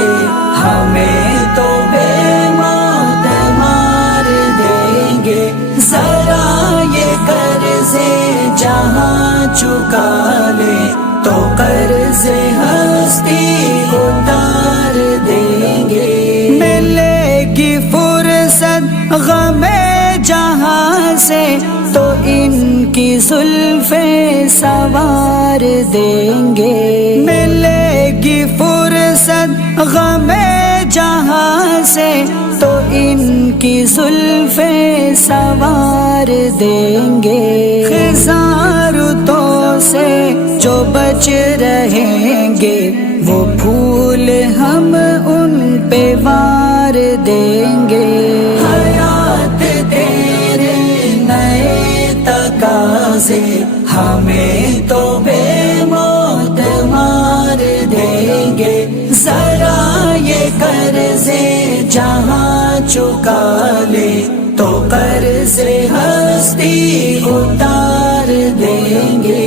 سے ہمیں تو بے موت مار دیں گے، ذرا یہ قرضے جہاں چکا لے تو قرض ہستی اتار دیں گے۔ ملے گی فرصت غم جہاں سے تو ان کی زلفیں سوار دیں گے، ملے گی فرصت غم جہاں سے تو ان کی زلفیں سوار دیں گے۔ خزارتوں سے جو بچ رہیں گے وہ پھول ہم ان پہ وار دیں گے۔ حیات تیرے نئے تقاضے ہمیں تو بے موت مار دیں گے، ذرا یہ قرضے جہاں چکا لے تو قرض ہستی